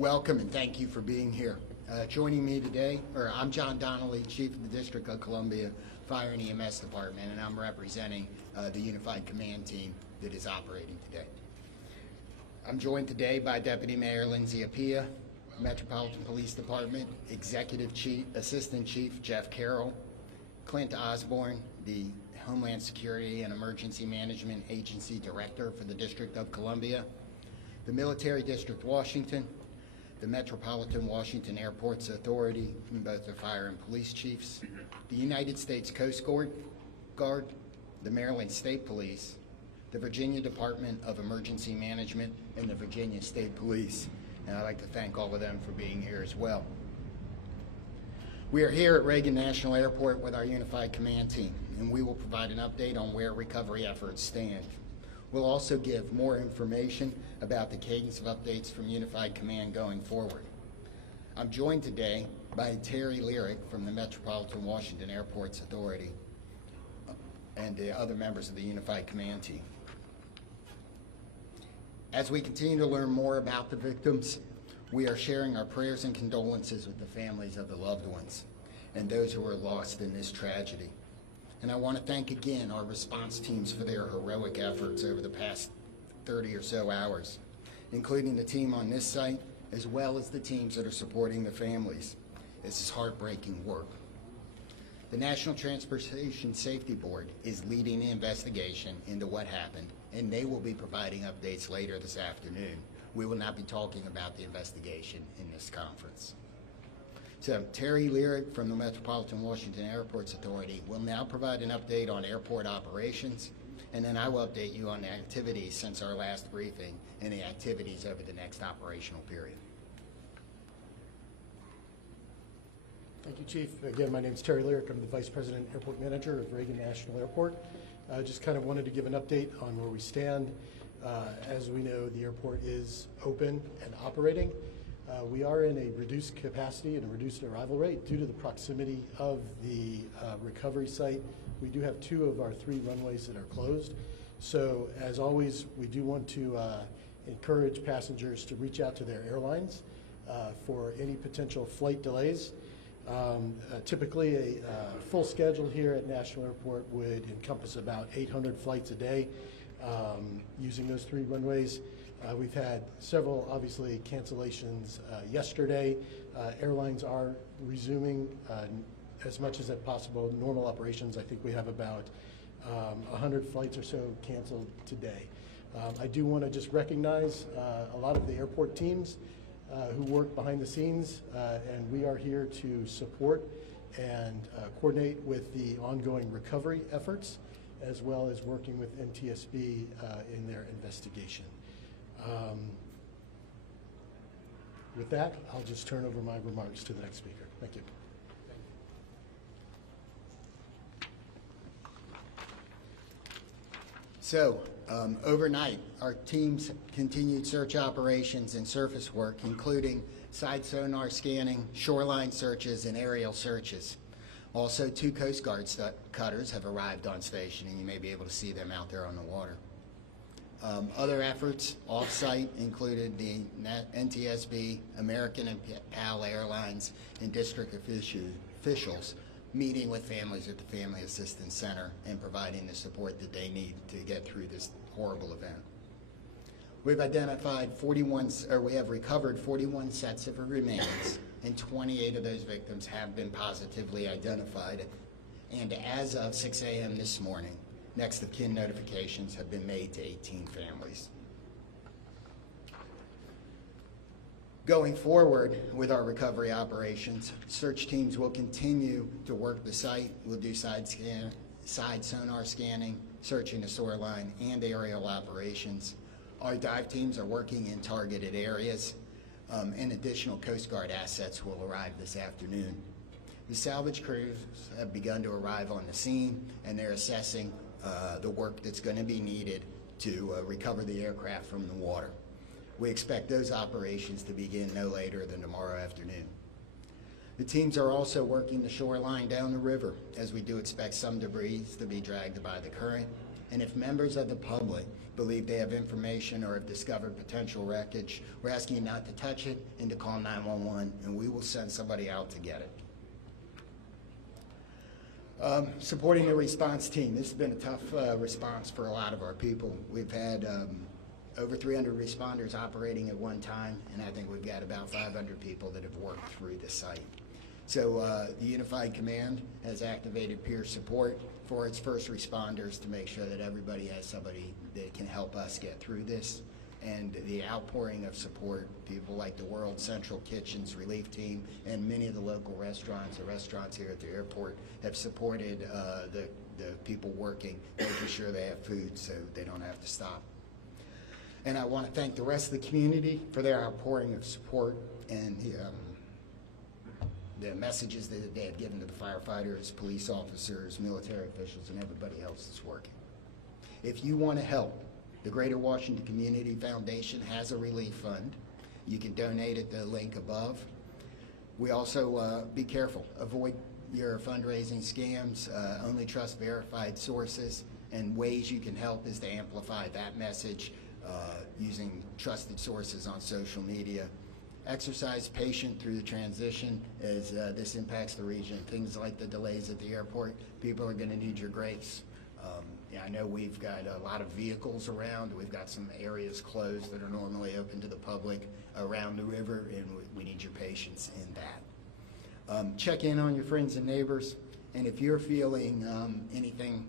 Welcome and thank you for being here. Joining me today, I'm John Donnelly, Chief of the District of Columbia Fire and EMS Department, and I'm representing the Unified Command Team that is operating today. I'm joined today by Deputy Mayor Lindsay Appiah, Metropolitan Police Department Executive Assistant Chief Jeff Carroll, Clint Osborne, the Homeland Security and Emergency Management Agency Director for the District of Columbia, the Military District Washington, the Metropolitan Washington Airports Authority, and both the fire and police chiefs, the United States Coast Guard, the Maryland State Police, the Virginia Department of Emergency Management, and the Virginia State Police. And I'd like to thank all of them for being here as well. We are here at Reagan National Airport with our Unified Command Team, and we will provide an update on where recovery efforts stand. We'll also give more information about the cadence of updates from Unified Command going forward. I'm joined today by Terry Liercke from the Metropolitan Washington Airports Authority and the other members of the Unified Command Team. As we continue to learn more about the victims, we are sharing our prayers and condolences with the families of the loved ones and those who were lost in this tragedy. And I want to thank again our response teams for their heroic efforts over the past 30 or so hours, including the team on this site, as well as the teams that are supporting the families. This is heartbreaking work. The National Transportation Safety Board is leading the investigation into what happened, and they will be providing updates later this afternoon. We will not be talking about the investigation in this conference. So Terry Liercke from the Metropolitan Washington Airports Authority will now provide an update on airport operations, and then I will update you on the activities since our last briefing and the activities over the next operational period. Thank you, Chief. Again, my name is Terry Liercke. I'm the Vice President Airport Manager of Reagan National Airport. Just kind of wanted to give an update on where we stand. As we know, the airport is open and operating. We are in a reduced capacity and a reduced arrival rate due to the proximity of the recovery site. We do have 2 of our 3 runways that are closed. So as always, we do want to encourage passengers to reach out to their airlines for any potential flight delays. Typically a full schedule here at National Airport would encompass about 800 flights a day using those 3 runways. We've had several, obviously, cancellations yesterday. Airlines are resuming as much as possible normal operations. I think we have about 100 flights or so canceled today. I do want to just recognize a lot of the airport teams who work behind the scenes, and we are here to support and coordinate with the ongoing recovery efforts, as well as working with NTSB in their investigation. With that, I'll just turn over my remarks to the next speaker. Thank you. So, overnight, our teams continued search operations and surface work, including side sonar scanning, shoreline searches, and aerial searches. Also, 2 Coast Guard cutters have arrived on station, and you may be able to see them out there on the water. Other efforts off-site included the NTSB, American and PAL Airlines, and district officials meeting with families at the Family Assistance Center and providing the support that they need to get through this horrible event. We've identified we have recovered 41 sets of remains, and 28 of those victims have been positively identified. And as of 6 a.m. this morning, next of kin notifications have been made to 18 families. Going forward with our recovery operations, search teams will continue to work the site. We'll do side sonar scanning, searching the shoreline, and aerial operations. Our dive teams are working in targeted areas, and additional Coast Guard assets will arrive this afternoon. The salvage crews have begun to arrive on the scene, and they're assessing the work that's going to be needed to recover the aircraft from the water. We expect those operations to begin no later than tomorrow afternoon. The teams are also working the shoreline down the river, as we do expect some debris to be dragged by the current. And if members of the public believe they have information or have discovered potential wreckage, we're asking you not to touch it and to call 911, and we will send somebody out to get it. Supporting the response team. This has been a tough response for a lot of our people. We've had over 300 responders operating at one time, and I think we've got about 500 people that have worked through the site. So the Unified Command has activated peer support for its first responders to make sure that everybody has somebody that can help us get through this. And the outpouring of support, people like the World Central Kitchens Relief Team and many of the local restaurants, the restaurants here at the airport, have supported the people working, making sure they have food so they don't have to stop. And I want to thank the rest of the community for their outpouring of support and the messages that they have given to the firefighters, police officers, military officials, and everybody else that's working. If you want to help, the Greater Washington Community Foundation has a relief fund. You can donate at the link above. We also, be careful, avoid your fundraising scams, only trust verified sources, and ways you can help is to amplify that message using trusted sources on social media. Exercise patience through the transition as this impacts the region. Things like the delays at the airport, people are going to need your grace. Yeah, I know we've got a lot of vehicles around. We've got some areas closed that are normally open to the public around the river, and we need your patience in that. Check in on your friends and neighbors, and if you're feeling anything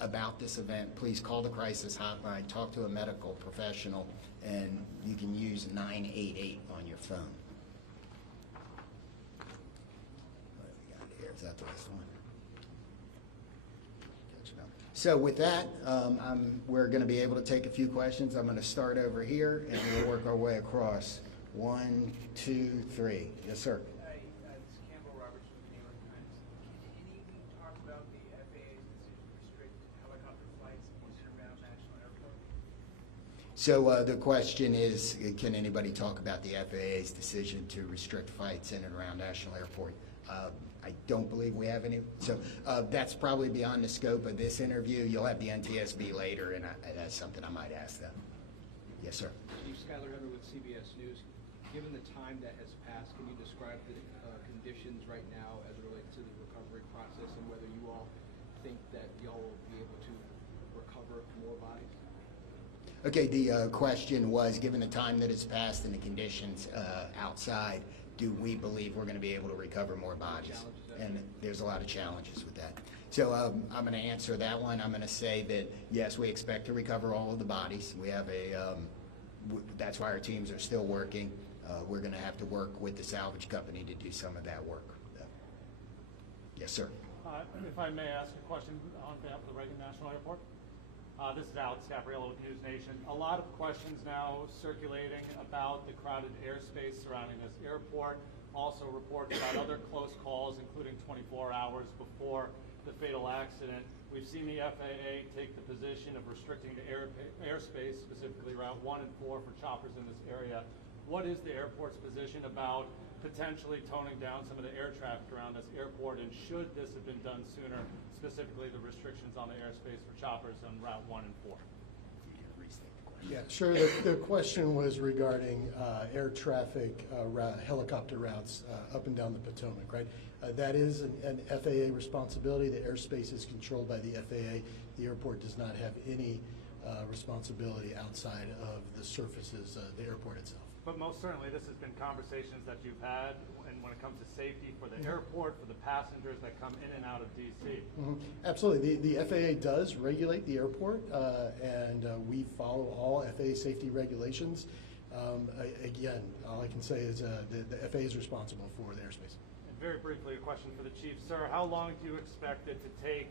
about this event, please call the crisis hotline, talk to a medical professional, and you can use 988 on your phone. What have we got here? Is that the last one? So with that, we're going to be able to take a few questions. I'm going to start over here, and we'll work our way across. 1, 2, 3. Yes, sir. It's Campbell Roberts from the New York Times. Can you talk about the FAA's decision to restrict helicopter flights in around National Airport? So the question is, can anybody talk about the FAA's decision to restrict flights in and around National Airport? I don't believe we have any. So that's probably beyond the scope of this interview. You'll have the NTSB later, and that's something I might ask them. Yes, sir. Chief Skyler Hunter with CBS News. Given the time that has passed, can you describe the conditions right now as it relates to the recovery process and whether you all think that y'all will be able to recover more bodies? Okay, the question was, given the time that has passed and the conditions outside, do we believe we're going to be able to recover more bodies? And there's a lot of challenges with that. So I'm going to answer that one. I'm going to say that, yes, we expect to recover all of the bodies. We have that's why our teams are still working. We're going to have to work with the salvage company to do some of that work. Yes, sir. If I may ask a question on behalf of the Reagan National Airport. This is Alex Gabriella with News Nation. A lot of questions now circulating about the crowded airspace surrounding this airport. Also reports about other close calls, including 24 hours before the fatal accident. We've seen the FAA take the position of restricting the airspace, specifically Route 1 and 4 for choppers in this area. What is the airport's position about potentially toning down some of the air traffic around this airport, and should this have been done sooner, specifically the restrictions on the airspace for choppers on Route 1 and 4? Yeah, sure. The question was regarding air traffic, helicopter routes up and down the Potomac, right? That is an FAA responsibility. The airspace is controlled by the FAA. The airport does not have any responsibility outside of the surfaces, the airport itself. But most certainly this has been conversations that you've had, and when it comes to safety for the airport, for the passengers that come in and out of D.C. Absolutely. The FAA does regulate the airport, and we follow all FAA safety regulations. Again, all I can say is the FAA is responsible for the airspace. And very briefly, a question for the chief. Sir, how long do you expect it to take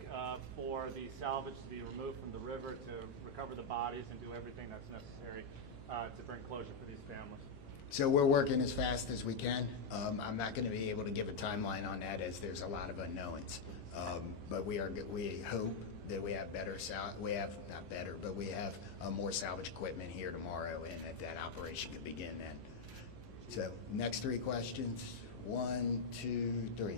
for the salvage to be removed from the river to recover the bodies and do everything that's necessary to bring closure for these families? So we're working as fast as we can. I'm not going to be able to give a timeline on that as there's a lot of unknowns. But we hope that we have we have more salvage equipment here tomorrow, and that operation can begin then. So next three questions. 1, 2, 3.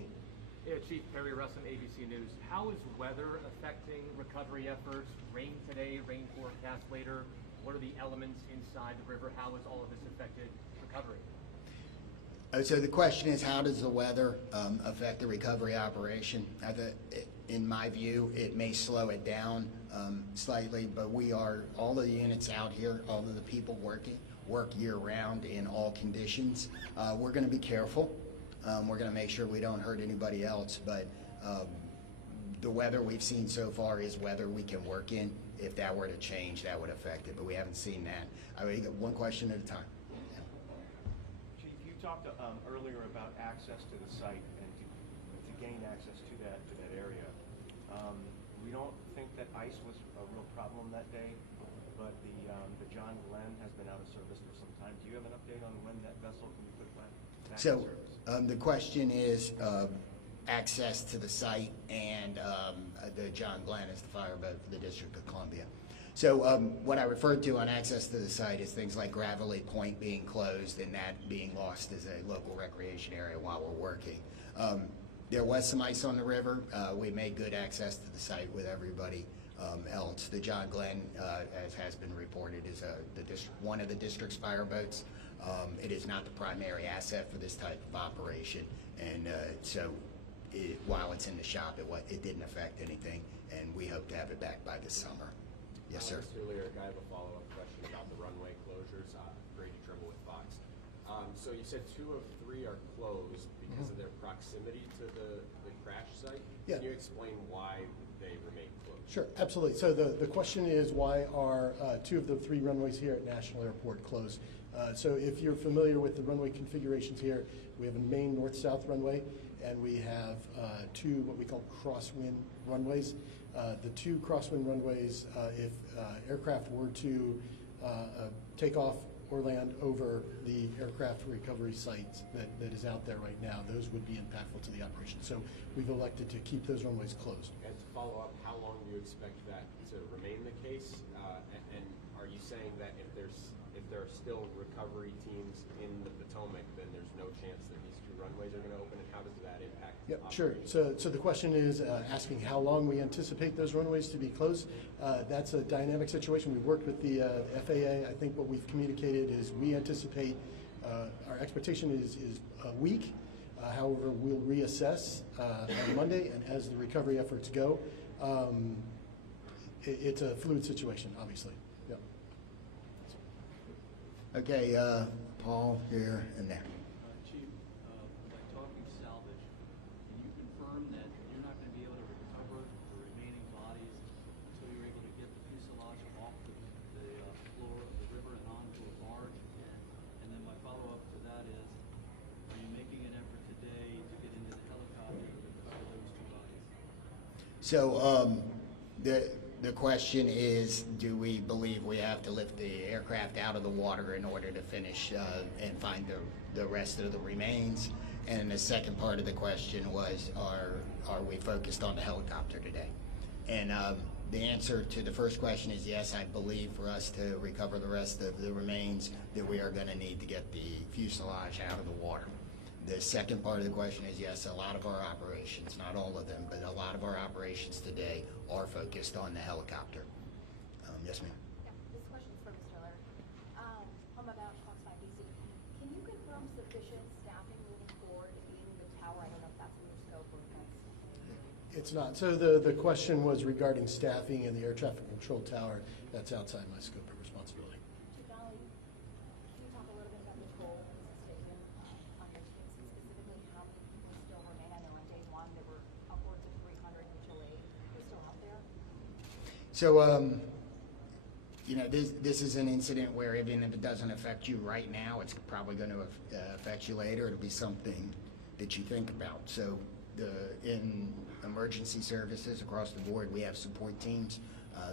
Yeah, Chief Perry Russell, ABC News. How is weather affecting recovery efforts? Rain today, rain forecast later. What are the elements inside the river? How has all of this affected recovery? So the question is, how does the weather affect the recovery operation? In my view, it may slow it down slightly, but all of the units out here, all of the people work year-round in all conditions. We're going to be careful. We're going to make sure we don't hurt anybody else, but the weather we've seen so far is weather we can work in. If that were to change, that would affect it, but we haven't seen that. I mean, one question at a time. Chief, you talked earlier about access to the site and to gain access to that area. We don't think that ice was a real problem that day, but the John Glenn has been out of service for some time. Do you have an update on when that vessel can be put back in So service? the question is access to the site and the John Glenn is the fireboat for the District of Columbia. So what I referred to on access to the site is things like Gravelly Point being closed and that being lost as a local recreation area while we're working. There was some ice on the river. We made good access to the site with everybody else. The John Glenn, as has been reported, is one of the district's fireboats. It is not the primary asset for this type of operation, and while it's in the shop, it didn't affect anything, and we hope to have it back by this summer. Yes, sir. Mr. Liercke, I have a follow-up question about the runway closures. Brady Trimble with Fox. So you said 2 of 3 are closed because of their proximity to the crash site. Yeah. Can you explain why they remain closed? Sure, absolutely. So the question is, why are 2 of the 3 runways here at National Airport closed? So if you're familiar with the runway configurations here, we have a main north-south runway, and we have 2 what we call crosswind runways. The 2 crosswind runways, if aircraft were to take off or land over the aircraft recovery sites that is out there right now, those would be impactful to the operation. So we've elected to keep those runways closed. And to follow up, how long do you expect that to remain the case? And are you saying that if there are still recovery teams in the Potomac, then there's no chance that these 2 runways are going to open? And how does that impact? Yep, sure. So the question is asking how long we anticipate those runways to be closed. That's a dynamic situation. We've worked with the FAA. I think what we've communicated is we anticipate, our expectation is a week. However, we'll reassess on Monday, and as the recovery efforts go, it's a fluid situation, obviously. Yep. Okay, Paul here and there. Chief, by talking salvage, can you confirm that you're not going to be able to recover the remaining bodies until you're able to get the fuselage off the floor of the river and onto a barge? And then my follow-up to that is, are you making an effort today to get into the helicopter to recover those 2 bodies? So the question is, do we believe we have to lift the aircraft out of the water in order to finish and find the rest of the remains? And the second part of the question was, are we focused on the helicopter today? And the answer to the first question is yes. I believe for us to recover the rest of the remains that we are going to need to get the fuselage out of the water. The second part of the question is yes, a lot of our operations, not all of them, but a lot of our operations today are focused on the helicopter. Yes, ma'am. Yeah, this question's for Mr. Liercke. I'm about Fox 5 DC. Can you confirm sufficient staffing moving forward in the tower? I don't know if that's in your scope or if that's... It's not. So the question was regarding staffing in the air traffic control tower. That's outside my scope of responsibility. Chief Donnelly, can you talk a little bit about the toll that was taken on your teams, and specifically how many people still remain? I know on day 1 there were upwards of 300 mutual aid. They're still out there? So, you know, this is an incident where even if it doesn't affect you right now, it's probably going to affect you later. It'll be something that you think about. So in emergency services across the board, we have support teams.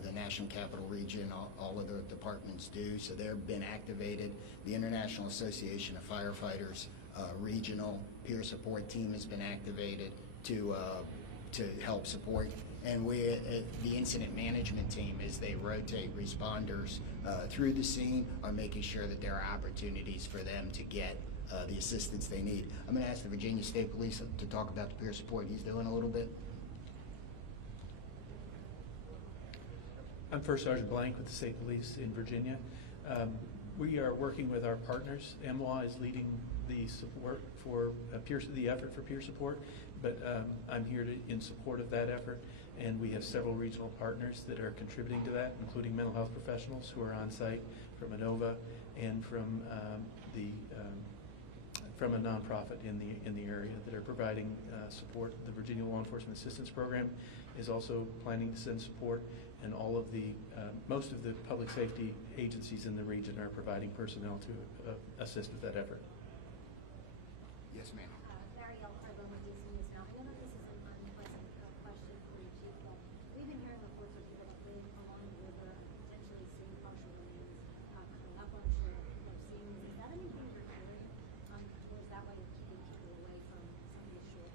The National Capital Region, all of the departments do, so they've been activated. The International Association of Firefighters regional peer support team has been activated to help support. And the incident management team, as they rotate responders through the scene, are making sure that there are opportunities for them to get the assistance they need. I'm going to ask the Virginia State Police to talk about the peer support he's doing a little bit. I'm First Sergeant Blank with the State Police in Virginia. We are working with our partners. MWA is leading the support for the effort for peer support, but I'm here in support of that effort, and we have several regional partners that are contributing to that, including mental health professionals who are on site from ANOVA and from a nonprofit in the area that are providing support. The Virginia Law Enforcement Assistance Program is also planning to send support, and all of the most of the public safety agencies in the region are providing personnel to assist with that effort. Yes, ma'am. Barry Elkhart with DC News Now. I know that this is an unpleasant question for you, Chief, but we've been hearing reports of people that live along the river and potentially seeing partial remains coming up on shore or seeing. Is that anything you're hearing? Or is that why you're keeping people away from some of the shore?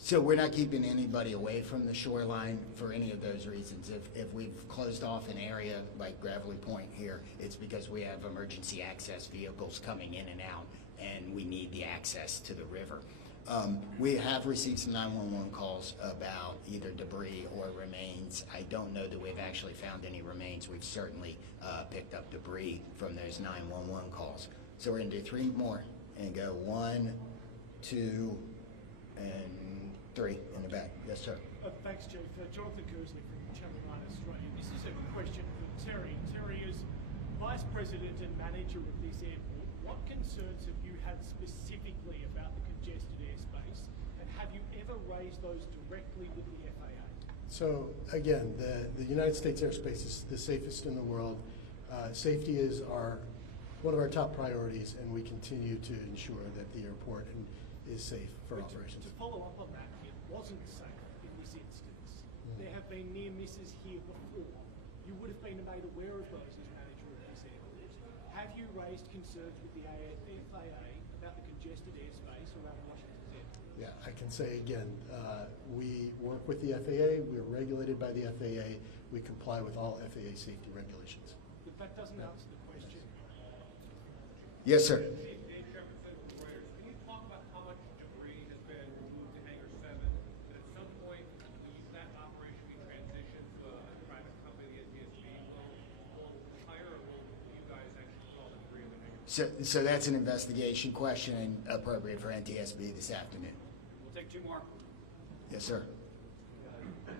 So we're not keeping anybody away from the shoreline for any of those reasons. If we've closed off an area like Gravelly Point here, it's because we have emergency access vehicles coming in and out, and we need the access to the river. We have received some 911 calls about either debris or remains. I don't know that we've actually found any remains. We've certainly picked up debris from those 911 calls. So we're going to do 3 more and go 1, 2, and 3 in the back. Yes, sir. Thanks, Chief. Jonathan Kersley from Channel 9 Australia. This is a question for Terry. Terry, as Vice President and Manager of this airport, what concerns have you had specifically about the congested airspace, and have you ever raised those directly with the FAA? So again, the United States airspace is the safest in the world. Safety is one of our top priorities, and we continue to ensure that the airport is safe for operations. To follow up on that, it wasn't safe in this instance. There have been near misses here before. You would have been made aware of those as manager of this airport. Have you raised concerns with the FAA about the congested airspace around Washington's airport? Yeah, I can say again, we work with the FAA. We're regulated by the FAA. We comply with all FAA safety regulations. But that doesn't answer the question. Yes, sir. Can you talk about how much debris has been removed to Hangar 7? That at some point, will that operation be transitioned to a private company, a DSB? Will hire, or will you guys actually put all the debris in the hangar? So that's an investigation question and appropriate for NTSB this afternoon. We'll take 2 more. Yes, sir.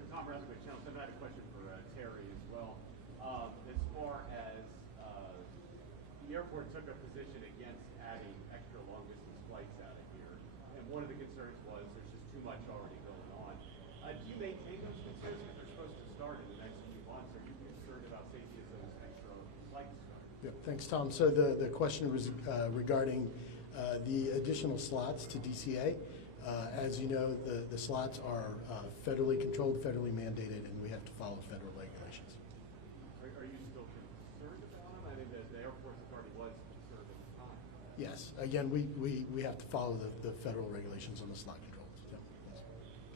Tom Resnick, Channel 7. I had a question for Terry as well. As far as the airport took a position against adding extra long-distance flights out of here, and one of the concerns was there's just too much already going on. Do you maintain those concerns because they're supposed to start in the next few months? Are you concerned about safety as those extra flights start? Yep, thanks, Tom. So the question was regarding the additional slots to DCA. As you know, the slots are federally controlled, federally mandated, and we have to follow federal regulations. Are you still concerned about them? I mean, the airport authority was concerned at the time. Yes. Again, we have to follow the federal regulations on the slot controls. Yep.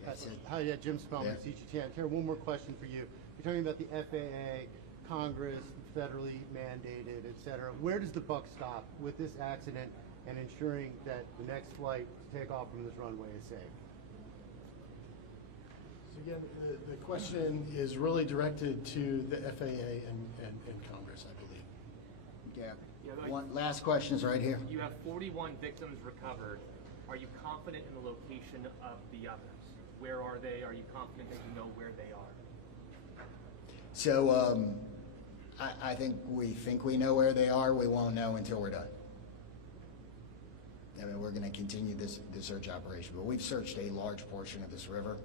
That's it. Hi, Jim Spellman, Yeah. CGTN. Terry, one more question for you. You're talking about the FAA, Congress, federally mandated, et cetera. Where does the buck stop with this accident and ensuring that the next flight to take off from this runway is safe? So again, the question is really directed to the FAA and Congress, I believe. Yeah. Yeah, One last question is right here. You have 41 victims recovered. Are you confident in the location of the others? Where are they? Are you confident that you know where they are? So I think we know where they are. We won't know until we're done. I mean, we're going to continue the search operation, but we've searched a large portion of this river,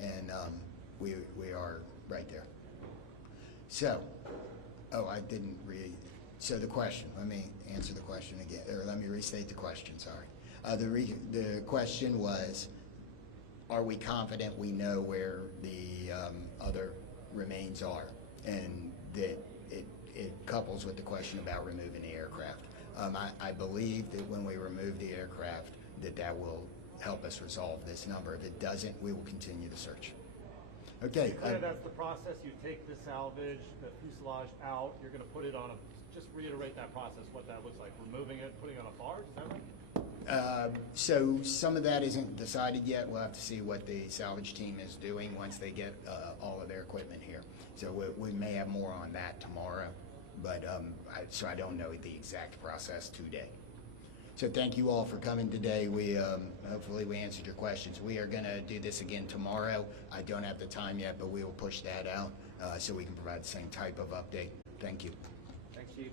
and we are right there. So, I didn't read. So the question. Let me answer the question again, or let me restate the question. Sorry. The question was, are we confident we know where the other remains are, and that it couples with the question about removing the aircraft. I believe that when we remove the aircraft, that will help us resolve this number. If it doesn't, we will continue the search. Okay. That's the process. You take the salvage, the fuselage out. You're going to put it on just reiterate that process, what that looks like. Removing it, putting it on a barge. Is that right? So some of that isn't decided yet. We'll have to see what the salvage team is doing once they get all of their equipment here. So we may have more on that tomorrow, but so I don't know the exact process today. So thank you all for coming today. We hopefully we answered your questions. We are going to do this again tomorrow. I don't have the time yet, but we will push that out so we can provide the same type of update. Thank you. Thanks, Chief.